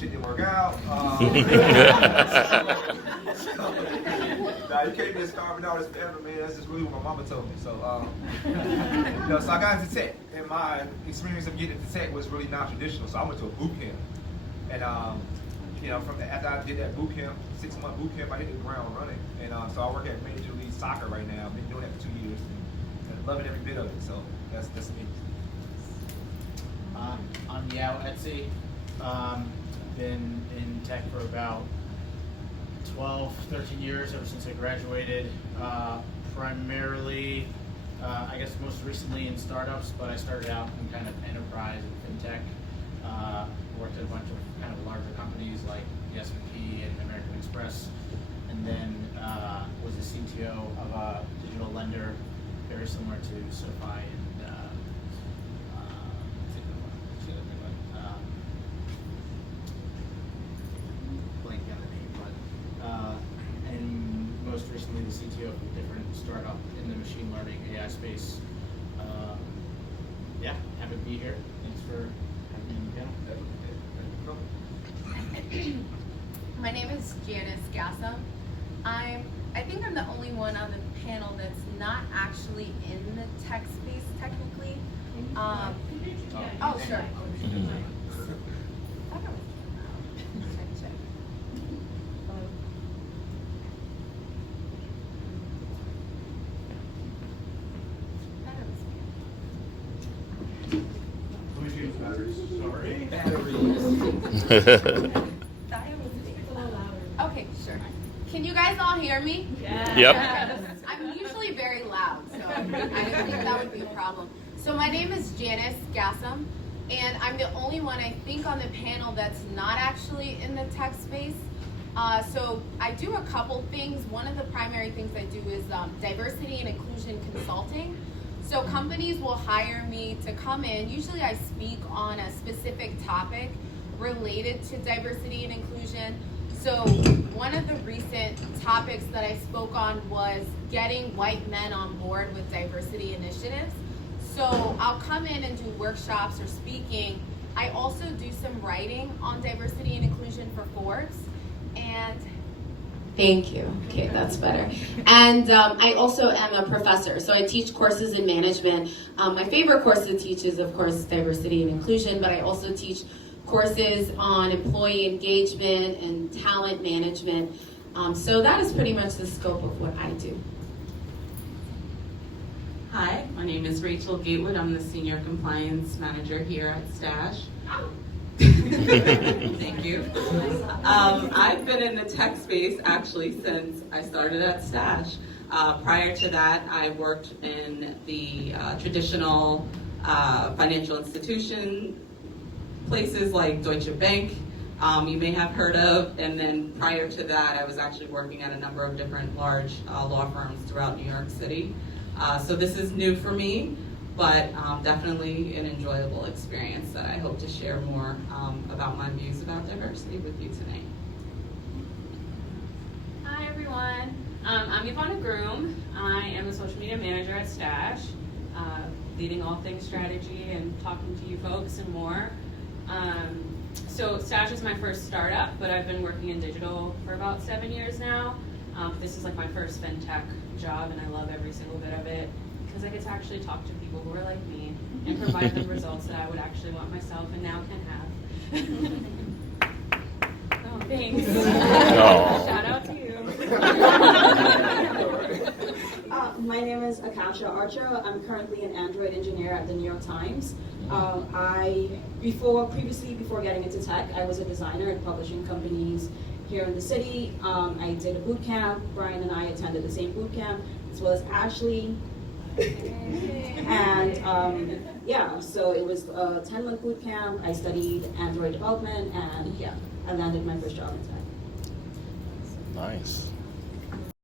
shit didn't work out. Nah, you can't be a starving artist forever, man. That's just really what my mama told me. So, so I got into tech, and my experience of getting into tech was really non-traditional. So I went to a boot camp, and after I did that boot camp, 6-month boot camp, I hit the ground running. And so I work at Major League Soccer right now. I've been doing that for 2 years, and loving every bit of it. So that's me. I'm Yao Etsy. Been in tech for about 12, 13 years, ever since I graduated. Primarily, I guess most recently in startups, but I started out in kind of enterprise and fintech. Worked at a bunch of kind of larger companies like the S&P and American Express, and then was the CTO of a digital lender very similar to SoFi and blanking on the name, but and most recently the CTO of a different startup in the machine learning AI space. Yeah, happy to be here. Thanks for having me again. My name is Janice Gassam. I think I'm the only one on the panel that's not actually in the tech space technically. Oh, sure. Check. Okay, sure. Can you guys all hear me? Yeah. Yep. I'm usually very loud, so I didn't think that would be a problem. So my name is Janice Gassam, and I'm the only one I think on the panel that's not actually in the tech space. So I do a couple things. One of the primary things I do is diversity and inclusion consulting. So companies will hire me to come in. Usually I speak on a specific topic related to diversity and inclusion. So one of the recent topics that I spoke on was getting white men on board with diversity initiatives. So I'll come in and do workshops or speaking. I also do some writing on diversity and inclusion for Forbes. And thank you. Okay, that's better. And I also am a professor, so I teach courses in management. My favorite course to teach is, of course, diversity and inclusion, but I also teach courses on employee engagement and talent management. So that is pretty much the scope of what I do. Hi, my name is Rachel Gatewood. I'm the Senior Compliance Manager here at Stash. Thank you. I've been in the tech space actually since I started at Stash. Prior to that, I worked in the traditional financial institution places like Deutsche Bank, you may have heard of, and then prior to that, I was actually working at a number of different large law firms throughout New York City. So this is new for me, but definitely an enjoyable experience that I hope to share more about my views about diversity with you today. Hi everyone, I'm Ivana Groom. I am a social media manager at Stash, leading all things strategy and talking to you folks and more. So Stash is my first startup, but I've been working in digital for about 7 years now. This is like my first fintech job, and I love every single bit of it because I get to actually talk to people who are like me and provide them results that I would actually want myself and now can have. Oh, thanks. Oh. Shout out to you. My name is Akasha Archer. I'm currently an Android engineer at the New York Times. Before getting into tech, I was a designer at publishing companies here in the city. I did a boot camp. Brian and I attended the same boot camp, as well as Ashley. And so it was a 10-month boot camp. I studied Android development, and I landed my first job in tech. Nice.